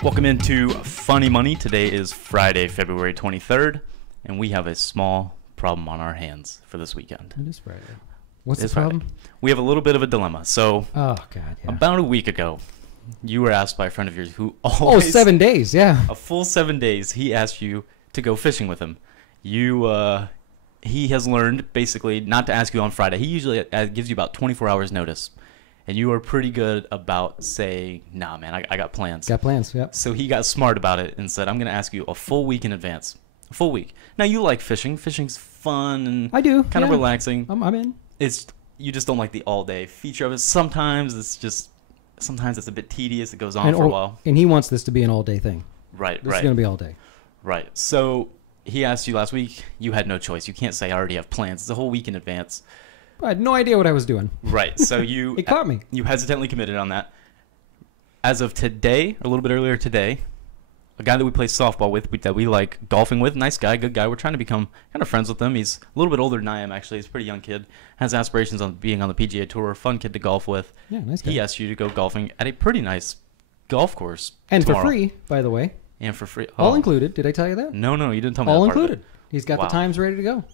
Welcome into Funny Money. Today is Friday, February 23rd, and we have a small problem on our hands for this weekend. It is Friday. What's the problem? We have a little bit of a dilemma. So, oh, God, yeah. About a week ago, you were asked by a friend of yours who always... Oh, 7 days, yeah. A full 7 days, he asked you to go fishing with him. He has learned, basically, not to ask you on Friday. He usually gives you about 24 hours notice. And you are pretty good about saying, nah, man, I got plans. Got plans, yep. So he got smart about it and said, I'm going to ask you a full week in advance. A full week. Now, you like fishing. Fishing's fun and I do, kind of relaxing. I'm in. You just don't like the all-day feature of it. Sometimes it's a bit tedious. It goes on for a while. And he wants this to be an all-day thing. Right. This is going to be all day. Right. So he asked you last week. You had no choice. You can't say, I already have plans. It's a whole week in advance. I had no idea what I was doing. Right. So you... It caught me. You hesitantly committed on that. As of today, or a little bit earlier today, a guy that we play softball with, that we like golfing with, nice guy, good guy. We're trying to become kind of friends with him. He's a little bit older than I am, actually. He's a pretty young kid. Has aspirations on being on the PGA Tour. Fun kid to golf with. Yeah, nice guy. He asked you to go golfing at a pretty nice golf course And tomorrow. for free, by the way. And for free. All included. Did I tell you that? No, you didn't tell me all that part included. of it. He's got the times ready to go.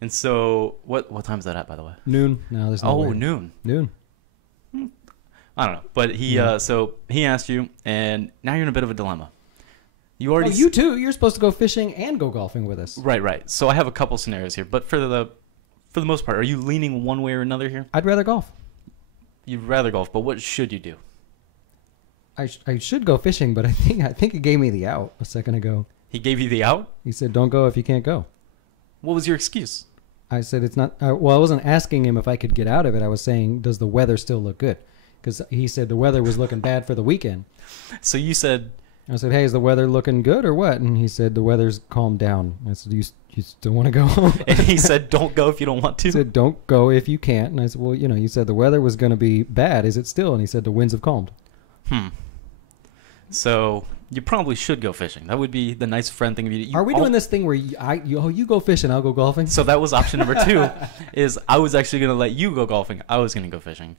And so, what time is that at, by the way? Noon. No, there's no way. Noon. Noon. I don't know. But so he asked you, and now you're in a bit of a dilemma. You too. You're supposed to go fishing and go golfing with us. Right. So I have a couple scenarios here, but for the most part, are you leaning one way or another here? I'd rather golf. You'd rather golf, but what should you do? I should go fishing, but I think he gave me the out a second ago. He gave you the out? He said, "Don't go if you can't go." What was your excuse? I said it's not. Well, I wasn't asking him if I could get out of it. I was saying, does the weather still look good? Because he said the weather was looking bad for the weekend. So you said... I said, hey, is the weather looking good or what? And he said, the weather's calmed down. I said, you still want to go? And he said, don't go if you don't want to? He said, don't go if you can't. And I said, well, you said the weather was going to be bad. Is it still? And he said, the winds have calmed. So you probably should go fishing. That would be the nice friend thing of you. Are we doing this thing where you go fishing, I'll go golfing? So that was option number 2, is I was actually going to let you go golfing. I was going to go fishing.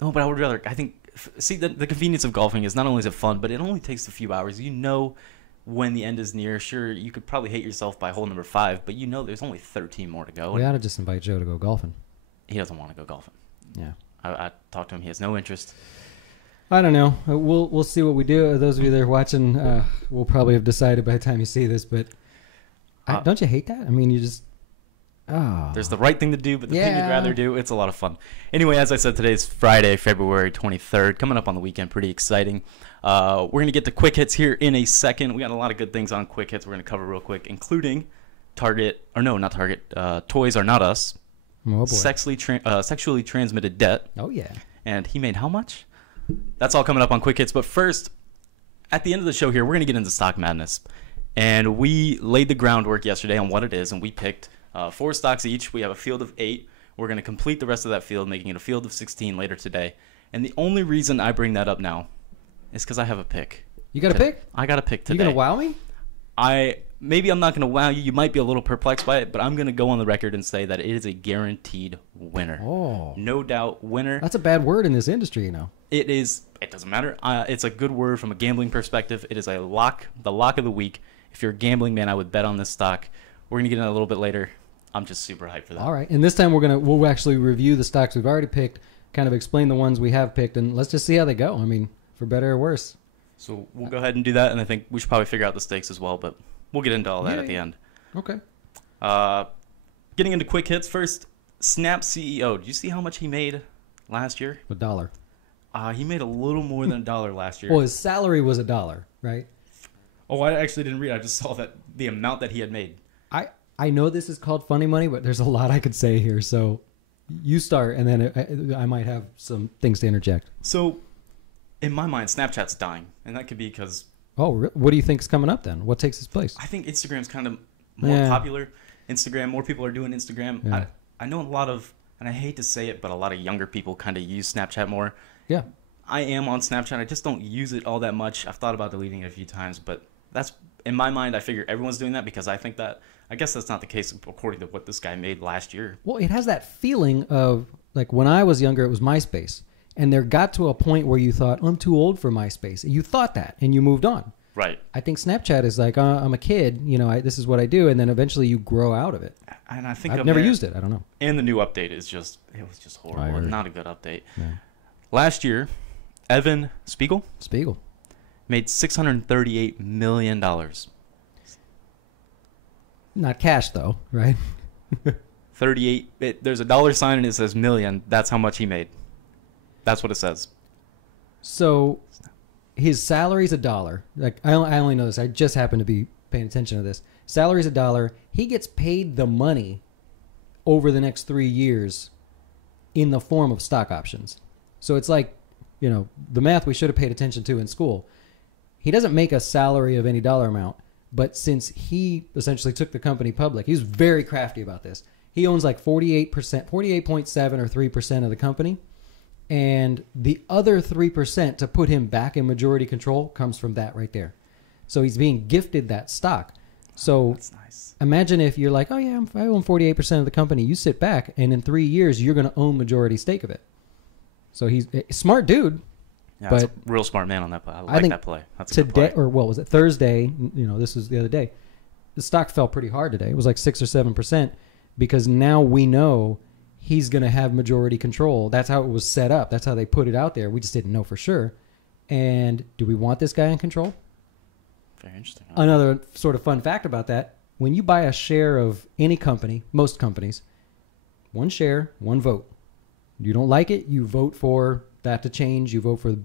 Oh, but I would rather, I think, see, the convenience of golfing is not only is it fun, but it only takes a few hours. You know when the end is near. Sure, you could probably hate yourself by hole number 5, but you know there's only 13 more to go. We ought to just invite Joe to go golfing. He doesn't want to go golfing. Yeah. I talked to him. He has no interest. I don't know. We'll see what we do. Those of you that are watching will probably have decided by the time you see this, but don't you hate that? I mean, you just... Oh. There's the right thing to do, but the thing you'd rather do, it's a lot of fun. Anyway, as I said, today is Friday, February 23rd. Coming up on the weekend, pretty exciting. We're going to get to quick hits here in a second. We got a lot of good things on quick hits we're going to cover real quick, including Toys Are Not Us. Oh, boy. Sexually transmitted debt. Oh, yeah. And he made how much? That's all coming up on quick hits. But first, at the end of the show here, we're going to get into stock madness. And we laid the groundwork yesterday on what it is, and we picked 4 stocks each. We have a field of 8. We're going to complete the rest of that field, making it a field of 16 later today. And the only reason I bring that up now is because I have a pick. You got a pick? I got a pick today. You going to wow me? Maybe I'm not going to wow you. You might be a little perplexed by it, but I'm going to go on the record and say that it is a guaranteed winner. Oh. No doubt winner. That's a bad word in this industry, It is. It doesn't matter. It's a good word from a gambling perspective. It is a lock, the lock of the week. If you're a gambling man, I would bet on this stock. We're going to get in a little bit later. I'm just super hyped for that. All right. And this time we'll actually review the stocks we've already picked, kind of explain the ones we have picked, and let's just see how they go. I mean, for better or worse. So we'll go ahead and do that, and I think we should probably figure out the stakes as well, but we'll get into all that at the end. Okay. Getting into quick hits first, Snap CEO. Did you see how much he made last year? $1. He made a little more than $1 last year. Well, his salary was $1, right? Oh, I actually didn't read. I just saw that the amount that he had made. I know this is called funny money, but there's a lot I could say here. So you start, and then I might have some things to interject. So in my mind, Snapchat's dying, and that could be because... Oh, what do you think is coming up then? What takes its place? I think Instagram's kind of more popular. Instagram, more people are doing Instagram. Yeah. I know a lot of, and I hate to say it, but a lot of younger people kind of use Snapchat more. Yeah. I am on Snapchat. I just don't use it all that much. I've thought about deleting it a few times, but that's, in my mind, I figure everyone's doing that because I think that, I guess that's not the case according to what this guy made last year. Well, it has that feeling of, like, when I was younger, it was MySpace. And there got to a point where you thought, I'm too old for MySpace. You thought that, and you moved on. Right. I think Snapchat is like, I'm a kid, this is what I do, and then eventually you grow out of it. And I think I've never used it. I don't know. And the new update is it was just horrible. Not a good update. Yeah. Last year, Evan Spiegel made $638 million. Not cash, though, right? 38. There's a dollar sign and it says million. That's how much he made. That's what it says. So his salary's $1. Like I only know this. I just happen to be paying attention to this. Salary's $1. He gets paid the money over the next 3 years in the form of stock options. So it's like, the math we should have paid attention to in school. He doesn't make a salary of any dollar amount, but since he essentially took the company public, he was very crafty about this. He owns like 48%, 48.7 or 3% of the company. And the other 3% to put him back in majority control comes from that right there. So he's being gifted that stock. So that's nice. Imagine if you're like, oh yeah, I own 48% of the company. You sit back, and in 3 years, you're going to own majority stake of it. So he's a smart dude. Yeah, but that's a real smart man on that play. I like that play. That's a good today, play. or what was it, Thursday? This was the other day. The stock fell pretty hard today. It was like 6 or 7% because now we know he's going to have majority control. That's how it was set up. That's how they put it out there. We just didn't know for sure. And do we want this guy in control? Very interesting. Another sort of fun fact about that, when you buy a share of any company, most companies, one share, one vote. You don't like it, you vote for that to change. You vote for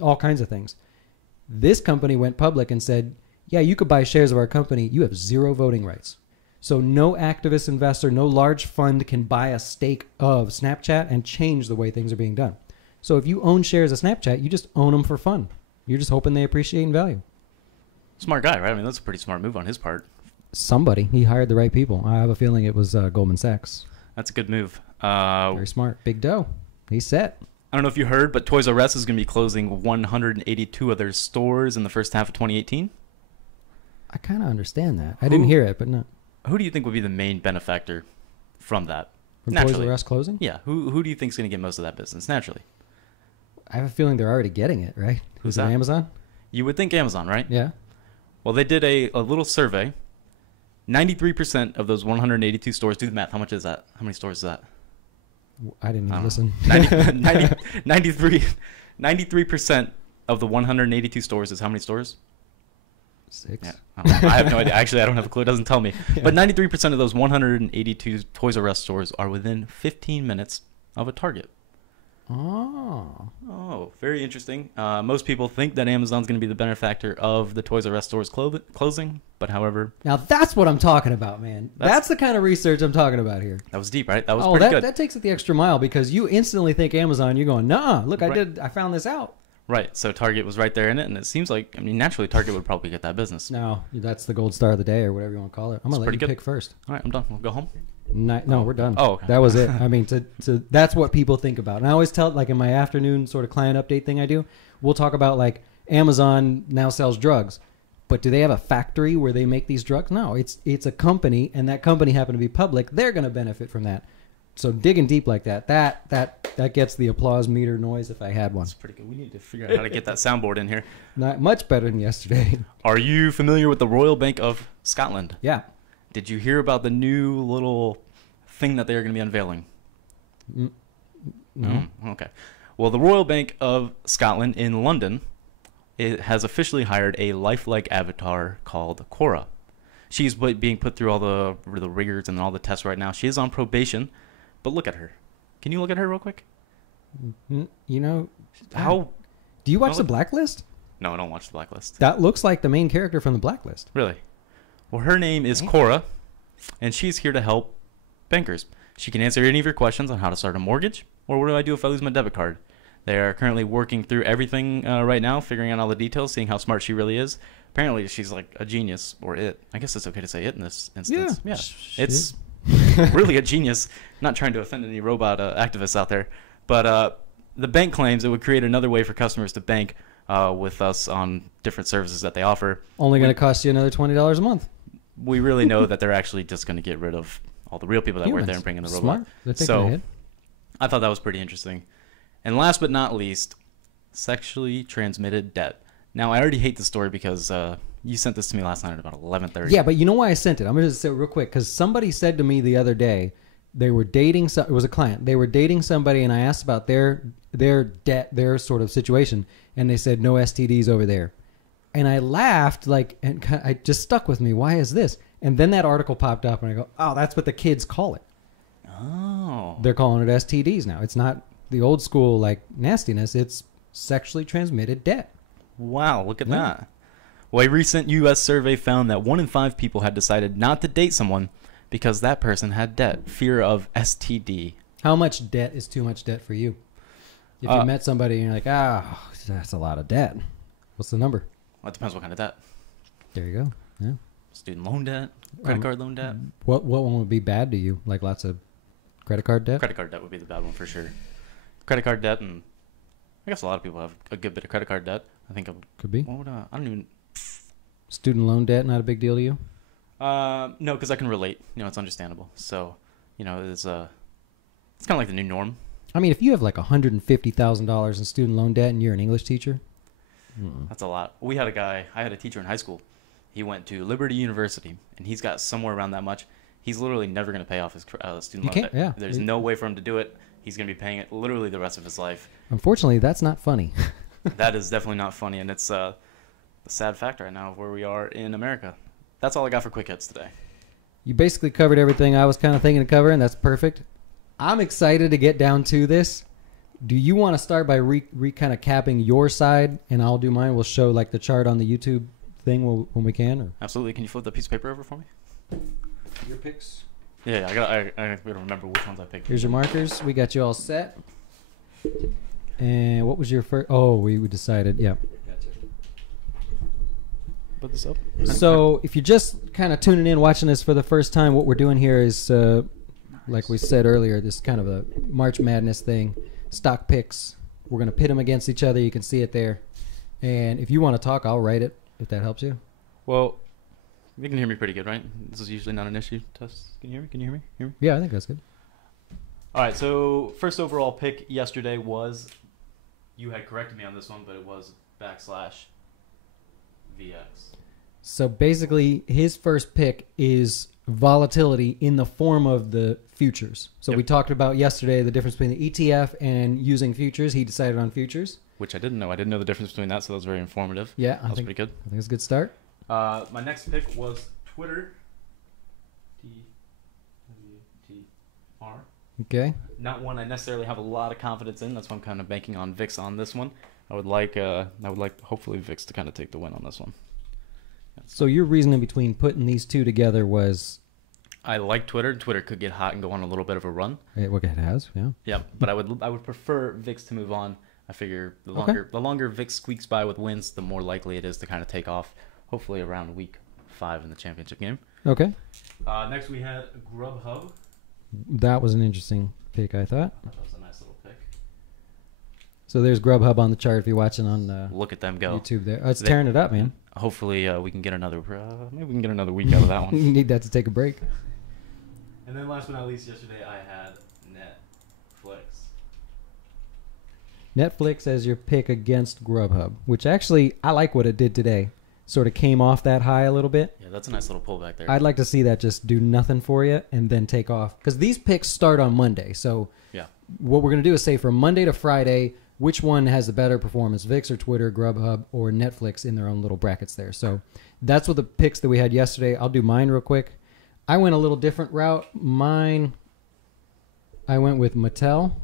all kinds of things. This company went public and said, yeah, you could buy shares of our company. You have 0 voting rights. So no activist investor, no large fund can buy a stake of Snapchat and change the way things are being done. So if you own shares of Snapchat, you just own them for fun. You're just hoping they appreciate in value. Smart guy, right? I mean, that's a pretty smart move on his part. Somebody. He hired the right people. I have a feeling it was Goldman Sachs. That's a good move. Very smart. Big dough. He's set. I don't know if you heard, but Toys R Us is going to be closing 182 of their stores in the first half of 2018. I kind of understand that. I didn't hear it, but no. Who do you think would be the main benefactor from that? From Naturally. Toys R Us closing? Yeah. Who do you think is going to get most of that business? Naturally. I have a feeling they're already getting it, right? Who's Is it that? Amazon? You would think Amazon, right? Yeah. Well, they did a little survey. 93% of those 182 stores, do the math. How much is that? How many stores is that? I didn't even listen. 93% of the 182 stores is how many stores? 6. Yeah, I have no idea. Actually, I don't have a clue. It doesn't tell me. Yeah. But 93% of those 182 Toys R Us stores are within 15 minutes of a Target. Oh, very interesting. Most people think that Amazon's going to be the benefactor of the Toys R Us stores closing, but however... Now that's what I'm talking about, man. That's the kind of research I'm talking about here. That was deep, right? That was pretty good. That takes it the extra mile because you instantly think Amazon. You're going, nah, look, right. I found this out. Right, so Target was right there in it, and it seems like, naturally Target would probably get that business. No, that's the gold star of the day or whatever you want to call it. I'm going to let you pick first. All right, I'm done. We'll go home. No, we're done. Oh, okay. That was it. I mean, that's what people think about. And I always tell, like in my afternoon sort of client update thing I do, we'll talk about like Amazon now sells drugs, but do they have a factory where they make these drugs? No, it's a company, and that company happened to be public. They're going to benefit from that. So digging deep like that gets the applause meter noise if I had one. That's pretty good. We need to figure out how to get that soundboard in here. Not much better than yesterday. Are you familiar with the Royal Bank of Scotland? Yeah. Did you hear about the new little thing that they're going to be unveiling? No. Okay. Well, the Royal Bank of Scotland in London, it has officially hired a lifelike avatar called Cora. She's being put through all the rigors and all the tests right now. She is on probation, but look at her. Can you look at her real quick? How? Do you watch The Blacklist? No, I don't watch The Blacklist. That looks like the main character from The Blacklist. Really? Well, her name is Cora, and she's here to help bankers. She can answer any of your questions on how to start a mortgage, or what do I do if I lose my debit card. They are currently working through everything right now, figuring out all the details, seeing how smart she really is. Apparently, she's like a genius, or it. I guess it's okay to say it in this instance. Yeah. It's really a genius. Not trying to offend any robot activists out there. But the bank claims it would create another way for customers to bank with us on different services that they offer. Only going to cost you another $20 a month. We really know that they're actually just going to get rid of all the real people that work there and bring in the robot. Smart. So I thought that was pretty interesting. And last but not least, sexually transmitted debt. Now, I already hate the story because you sent this to me last night at about 11:30. Yeah, but you know why I sent it? I'm going to say it real quick because somebody said to me the other day they were dating. It was a client. They were dating somebody, and I asked about their debt, their sort of situation, and they said no STDs over there. And I laughed, and it just stuck with me. Why is this? And then that article popped up, and I go, oh, that's what the kids call it. Oh. They're calling it STDs now. It's not the old school nastiness. It's sexually transmitted debt. Wow, look at that. Well, a recent U.S. survey found that 1 in 5 people had decided not to date someone because that person had debt, fear of STD. How much debt is too much debt for you? If you met somebody and you're like, that's a lot of debt. What's the number? Well, it depends what kind of debt. There you go. Yeah. Student loan debt, credit card loan debt. What one would be bad to you? Like lots of credit card debt? Credit card debt would be the bad one for sure. Credit card debt, and I guess a lot of people have a good bit of credit card debt. I think could be. What would I don't even. Student loan debt, not a big deal to you? No, because I can relate. It's understandable. So, it's kind of like the new norm. I mean, if you have like $150,000 in student loan debt and you're an English teacher, that's a lot. I had a teacher in high school. He went to Liberty University, and he's got somewhere around that much. He's literally never going to pay off his student loan debt. Yeah. There's no way for him to do it. He's going to be paying it literally the rest of his life. Unfortunately, that's not funny. That is definitely not funny, and it's the sad fact right now of where we are in America. That's all I got for Quick Hits today. You basically covered everything I was kind of thinking of covering. That's perfect. I'm excited to get down to this. Do you want to start by kind of capping your side, and I'll do mine? We'll show the chart on the YouTube thing when we can. Or? Absolutely. Can you flip that piece of paper over for me? Your picks. Yeah, I gotta remember which ones I picked. Here's your markers. We got you all set. And what was your first? Oh, we decided. Yeah. Put this up. So if you're just kind of tuning in, watching this for the first time, what we're doing here is, like we said earlier, this kind of a March Madness thing. Stock picks. We're going to pit them against each other. You can see it there. And if you want to talk, I'll write it, if that helps you. Well, you can hear me pretty good, right? This is usually not an issue. Test. Can you hear me? Can you hear me? Hear me? Yeah, I think that's good. All right, so first overall pick yesterday was, you had corrected me on this one, but it was /VX. So basically, his first pick is volatility in the form of the futures. So we talked about yesterday the difference between the ETF and using futures. He decided on futures. Which I didn't know. I didn't know the difference between that, so that was very informative. Yeah, that was pretty good. I think it's a good start. My next pick was Twitter. TWTR. Okay. Not one I necessarily have a lot of confidence in. That's why I'm kind of banking on VIX on this one. I would like hopefully VIX to kind of take the win on this one. So your reasoning between putting these two together was, I like Twitter. Twitter could get hot and go on a little bit of a run. It has, yeah. Yeah, but I would prefer VIX to move on. I figure the longer VIX squeaks by with wins, the more likely it is to kind of take off. Hopefully around week 5 in the championship game. Okay. Next we had Grubhub. That was an interesting pick, I thought. That was a nice little pick. So there's Grubhub on the chart if you're watching on look at them go. YouTube there. Oh, it's tearing it up, man. Hopefully we can get another maybe we can get another week out of that one. You need that to take a break. And then last but not least, yesterday I had Netflix. Netflix as your pick against Grubhub, which actually I like what it did today. Sort of came off that high a little bit. Yeah, that's a nice little pullback there. I'd like to see that just do nothing for you and then take off. Because these picks start on Monday. So what we're going to do is say from Monday to Friday, which one has the better performance, VIX or Twitter, Grubhub, or Netflix in their own little brackets there. So that's what the picks that we had yesterday. I'll do mine real quick. I went a little different route. I went with Mattel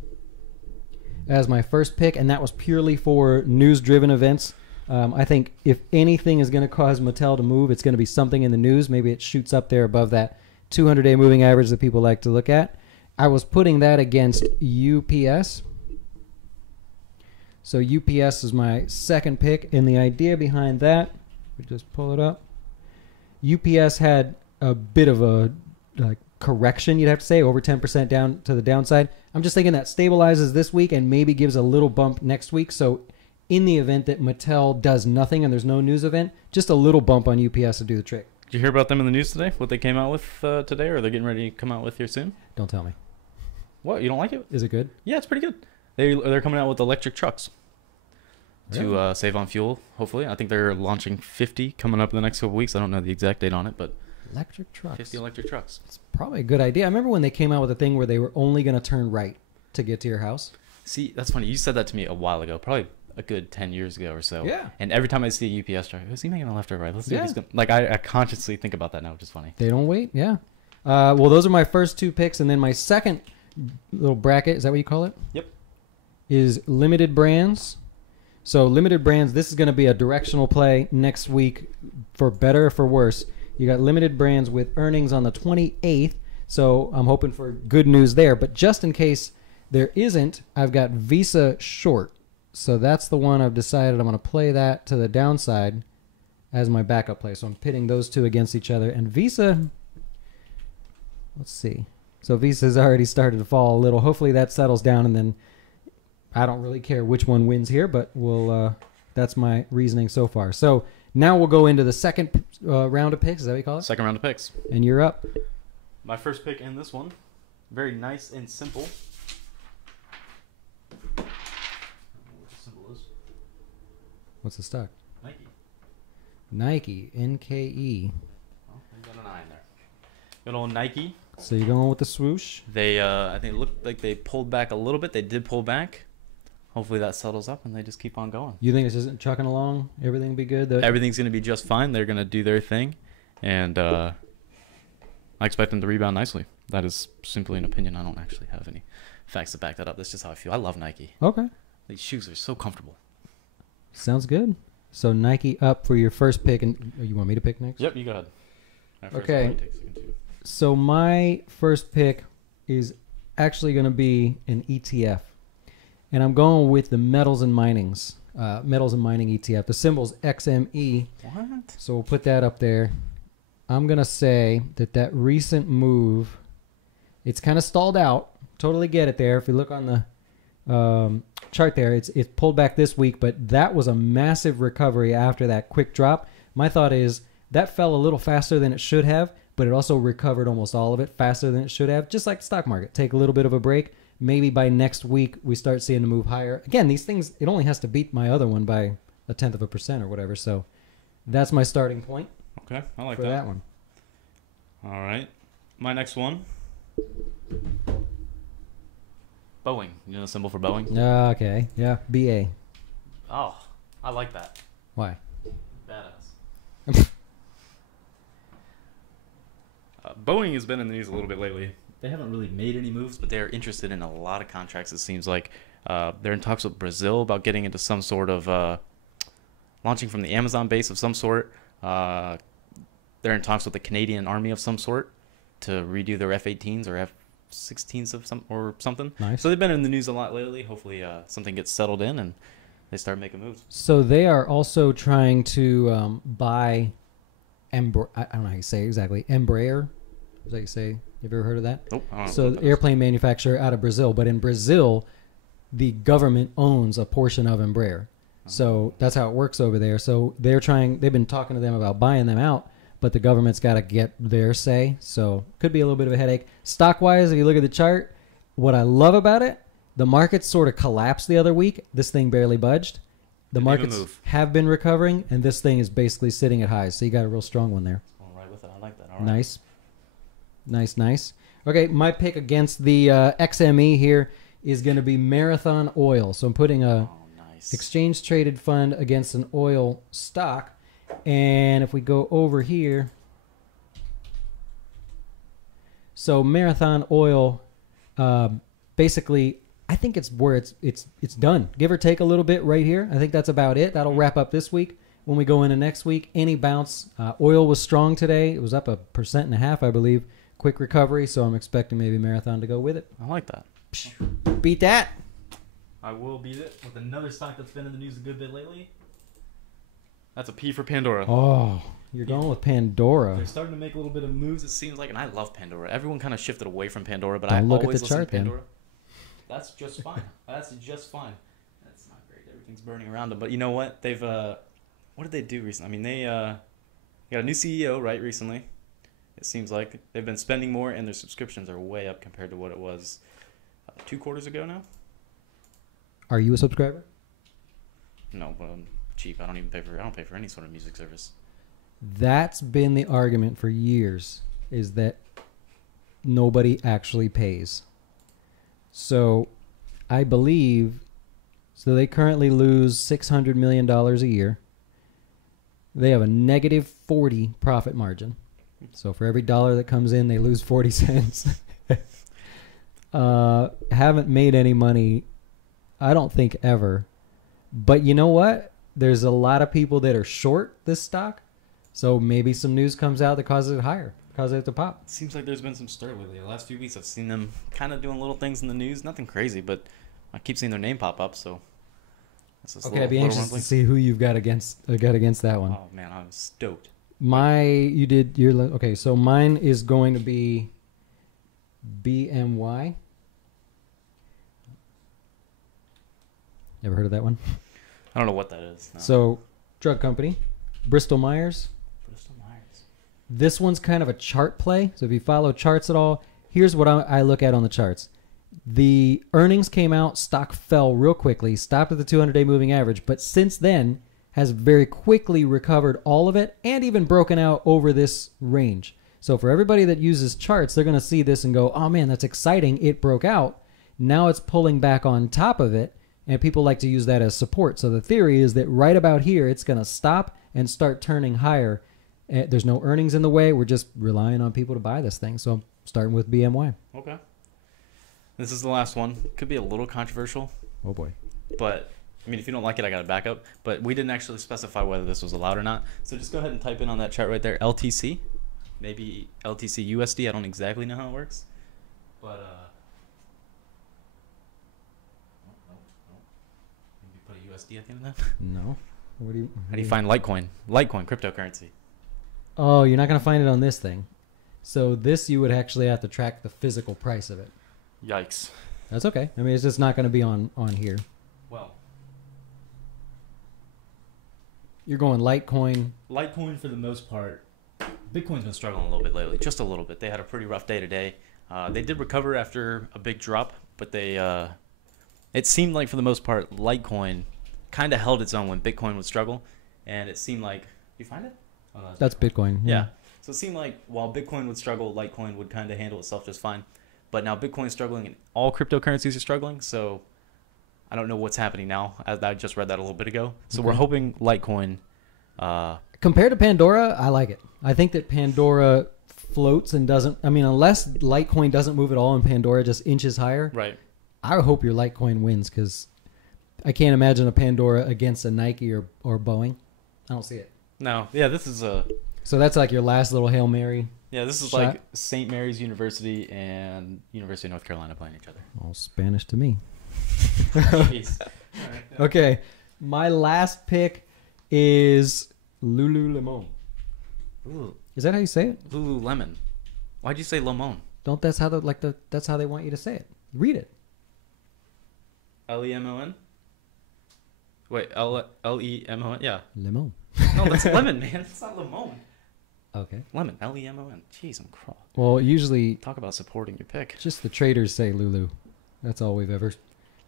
as my first pick, and that was purely for news-driven events. I think if anything is going to cause Mattel to move, it's going to be something in the news. Maybe it shoots up there above that 200-day moving average that people like to look at. I was putting that against UPS. So UPS is my second pick, and the idea behind that, we just pull it up. UPS had a bit of a correction, you'd have to say, over 10% down to the downside. I'm just thinking that stabilizes this week and maybe gives a little bump next week. So in the event that Mattel does nothing and there's no news event, just a little bump on UPS to do the trick. Did you hear about them in the news today? What they came out with today, or they're getting ready to come out with here soon? Don't tell me. What? You don't like it? Is it good? Yeah, it's pretty good. They're coming out with electric trucks Really? to save on fuel. Hopefully, I think they're launching 50 coming up in the next couple weeks. I don't know the exact date on it, but Electric trucks. 50 electric trucks. It's probably a good idea. I remember when they came out with a thing where they were only going to turn right to get to your house. See, that's funny. You said that to me a while ago, probably a good 10 years ago or so. Yeah. And every time I see a UPS driver, is he making a left or right? Let's see. Yeah. If he's gonna, like I consciously think about that now, which is funny. They don't wait. Yeah. Well, those are my first two picks, and then my second little bracket. Is that what you call it? Yep. Is limited brands. So limited brands. This is going to be a directional play next week, for better or for worse. You got limited brands with earnings on the 28th. So I'm hoping for good news there. But just in case there isn't, I've got Visa short. So that's the one I've decided I'm going to play that to the downside as my backup play. So I'm pitting those two against each other. And Visa, let's see. So Visa's already started to fall a little. Hopefully that settles down, and then I don't really care which one wins here, but we'll. That's my reasoning so far. So now we'll go into the second round of picks. Is that what you call it? Second round of picks. And you're up. My first pick in this one, very nice and simple. What's the stock? Nike. Nike, NKE. Oh, I got an eye in there. Good old Nike. So you're going with the swoosh? They, I think it looked like they pulled back a little bit. They did pull back. Hopefully that settles up and they just keep on going. You think this isn't chucking along? Everything will be good? Everything's going to be just fine. They're going to do their thing. And I expect them to rebound nicely. That is simply an opinion. I don't actually have any facts to back that up. That's just how I feel. I love Nike. Okay. These shoes are so comfortable. Sounds good. So Nike up for your first pick. And you want me to pick next? Yep, you go ahead. Okay. So my first pick is actually going to be an ETF. And I'm going with the metals and mining ETF. The symbol's XME. What? So we'll put that up there. I'm going to say that recent move, it's kind of stalled out. Totally get it there. If you look on the chart there, it's pulled back this week, but that was a massive recovery after that quick drop. My thought is that fell a little faster than it should have, but it also recovered almost all of it faster than it should have, just like the stock market. Take a little bit of a break. Maybe by next week we start seeing the move higher. Again, these things, it only has to beat my other one by 0.1% or whatever. So that's my starting point. Okay, I like for that one. All right. My next one. Boeing. You know the symbol for Boeing? Okay. Yeah. BA. Oh, I like that. Why? Badass. Boeing has been in the news a little bit lately. They haven't really made any moves, but they're interested in a lot of contracts, it seems like. They're in talks with Brazil about getting into some sort of launching from the Amazon base of some sort. They're in talks with the Canadian Army of some sort to redo their F-18s or F-16s or something. Nice. So they've been in the news a lot lately. Hopefully something gets settled in and they start making moves. So they are also trying to buy I don't know how you say it exactly. Embraer. Is that how you say? Have you ever heard of that? Nope. I don't know So what that is. airplane manufacturer out of Brazil, but in Brazil, the government owns a portion of Embraer. So that's how it works over there. So they've been talking to them about buying them out, but the government's got to get their say. So could be a little bit of a headache. Stock-wise, if you look at the chart, what I love about it, the market sort of collapsed the other week. This thing barely budged. The Didn't even markets move. have been recovering, and this thing is basically sitting at highs. So you got a real strong one there. All right with it. I like that. All right. Nice. Nice. Okay, my pick against the XME here is going to be Marathon Oil. So I'm putting a Oh, nice. exchange traded fund against an oil stock. And if we go over here, so Marathon Oil, basically, I think it's where it's done. Give or take a little bit right here. I think that's about it. That'll wrap up this week. When we go into next week, any bounce. Oil was strong today. It was up 1.5%, I believe. Quick recovery, so I'm expecting maybe Marathon to go with it. I like that. Beat that. I will beat it with another stock that's been in the news a good bit lately. That's a P for Pandora. Oh, you're going with Pandora. They're starting to make a little bit of moves, it seems like, and I love Pandora. Everyone kind of shifted away from Pandora, but Don't I look at always the listen chart to then. Pandora. That's just fine. That's just fine. That's not great. Everything's burning around them. But you know what? They've what did they do recently? I mean, they got a new CEO, right, recently. It seems like they've been spending more, and their subscriptions are way up compared to what it was 2 quarters ago now. Are you a subscriber? No, but I'm cheap. I don't pay for any sort of music service. That's been the argument for years, is that nobody actually pays. So I believe, so they currently lose $600 million a year. They have a negative 40 profit margin. So for every dollar that comes in, they lose 40 cents. Haven't made any money, I don't think, ever. But you know what? There's a lot of people that are short this stock. So maybe some news comes out that causes it higher, causes it to pop. Seems like there's been some stir lately. The last few weeks, I've seen them kind of doing little things in the news. Nothing crazy, but I keep seeing their name pop up. So okay, I'd be anxious to see who you've got against that one. Oh man, I'm stoked. Okay, so mine is going to be BMY. Ever heard of that one? I don't know what that is. No. So, drug company, Bristol Myers. This one's kind of a chart play. So if you follow charts at all, here's what I look at on the charts. The earnings came out, stock fell real quickly, stopped at the 200-day moving average, but since then has very quickly recovered all of it and even broken out over this range. So for everybody that uses charts, they're going to see this and go, oh man, that's exciting. It broke out. Now it's pulling back on top of it, and people like to use that as support. So the theory is that right about here, it's going to stop and start turning higher. There's no earnings in the way. We're just relying on people to buy this thing. So I'm starting with BMY. Okay. This is the last one. Could be a little controversial. Oh, boy. But, I mean, if you don't like it, I got to back up. But we didn't actually specify whether this was allowed or not. So just go ahead and type in on that chart right there, LTC. Maybe LTC USD. I don't exactly know how it works. But, maybe put a USD at the end of that? No. How do you find Litecoin? Litecoin, cryptocurrency. Oh, you're not going to find it on this thing. So this, you would actually have to track the physical price of it. Yikes. That's okay. I mean, it's just not going to be on here. Well. You're going Litecoin. Litecoin for the most part. Bitcoin's been struggling a little bit lately, just a little bit. They had a pretty rough day today. They did recover after a big drop, but it seemed like for the most part, Litecoin kind of held its own when Bitcoin would struggle. And it seemed like, you find it? Oh, no, that's Bitcoin. Yeah. So it seemed like while Bitcoin would struggle, Litecoin would kind of handle itself just fine. But now Bitcoin's struggling and all cryptocurrencies are struggling. So I don't know what's happening now. I just read that a little bit ago. So we're hoping Litecoin. Compared to Pandora, I like it. I think that Pandora floats and doesn't. I mean, unless Litecoin doesn't move at all and Pandora just inches higher. Right. I hope your Litecoin wins because I can't imagine a Pandora against a Nike or Boeing. I don't see it. No. Yeah, this is a. So that's like your last little Hail Mary. Yeah, this is shot. Like St. Mary's University and University of North Carolina playing each other. All Spanish to me. Jeez. Right, yeah. Okay, my last pick is Lululemon. Ooh. Is that how you say it? Lululemon. Why'd you say Lemon? Don't that's how that's how they want you to say it. Read it. Lemon. Wait, Lemon. Yeah. Lemon. No, that's lemon, man. It's not lemon. Okay. Lemon. Lemon. Jeez, I'm cross. Well, usually Talk about supporting your pick. just the traders say Lulu. That's all we've ever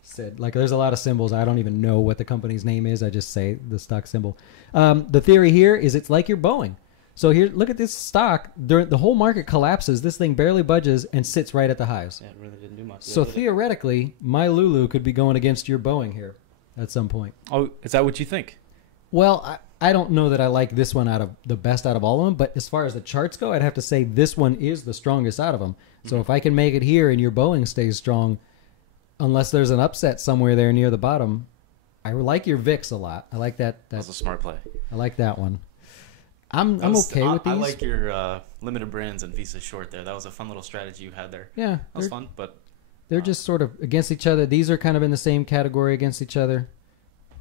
said. Like, there's a lot of symbols. I don't even know what the company's name is. I just say the stock symbol. The theory here is it's like your Boeing. So here, look at this stock. During the whole market collapses. This thing barely budges and sits right at the highs. Yeah, it really didn't do much. So theoretically, my Lulu could be going against your Boeing here at some point. Oh, is that what you think? Well, I don't know that I like this one out of the best out of all of them, but as far as the charts go, I'd have to say this one is the strongest out of them. So if I can make it here and your Boeing stays strong, unless there's an upset somewhere there near the bottom, I like your VIX a lot. I like that. That's a smart play. I like that one. I'm okay with these. I like your limited brands and Visa short there. That was a fun little strategy you had there. Yeah. That was fun, but they're just sort of against each other. These are kind of in the same category against each other.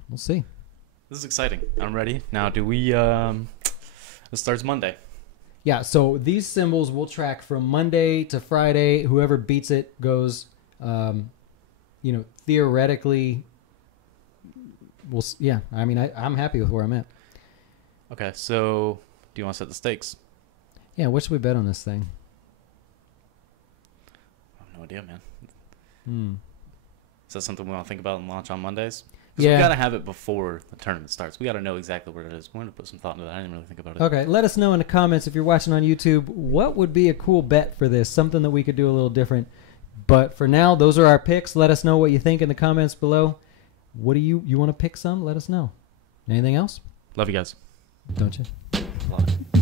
We'll see. This is exciting. I'm ready. Now, do we it starts Monday. Yeah, so these symbols will track from Monday to Friday. Whoever beats it goes, theoretically, yeah, I mean, I'm happy with where I'm at. Okay, so do you want to set the stakes? Yeah, what should we bet on this thing? I have no idea, man. Is that something we want to think about and launch on Mondays? Because Yeah. we got to have it before the tournament starts. We got to know exactly where it is. We're going to put some thought into that. I didn't really think about it. Okay, let us know in the comments if you're watching on YouTube, what would be a cool bet for this? Something that we could do a little different. But for now, those are our picks. Let us know what you think in the comments below. What do you want to pick some? Let us know. Anything else? Love you guys. Don't you? Love it.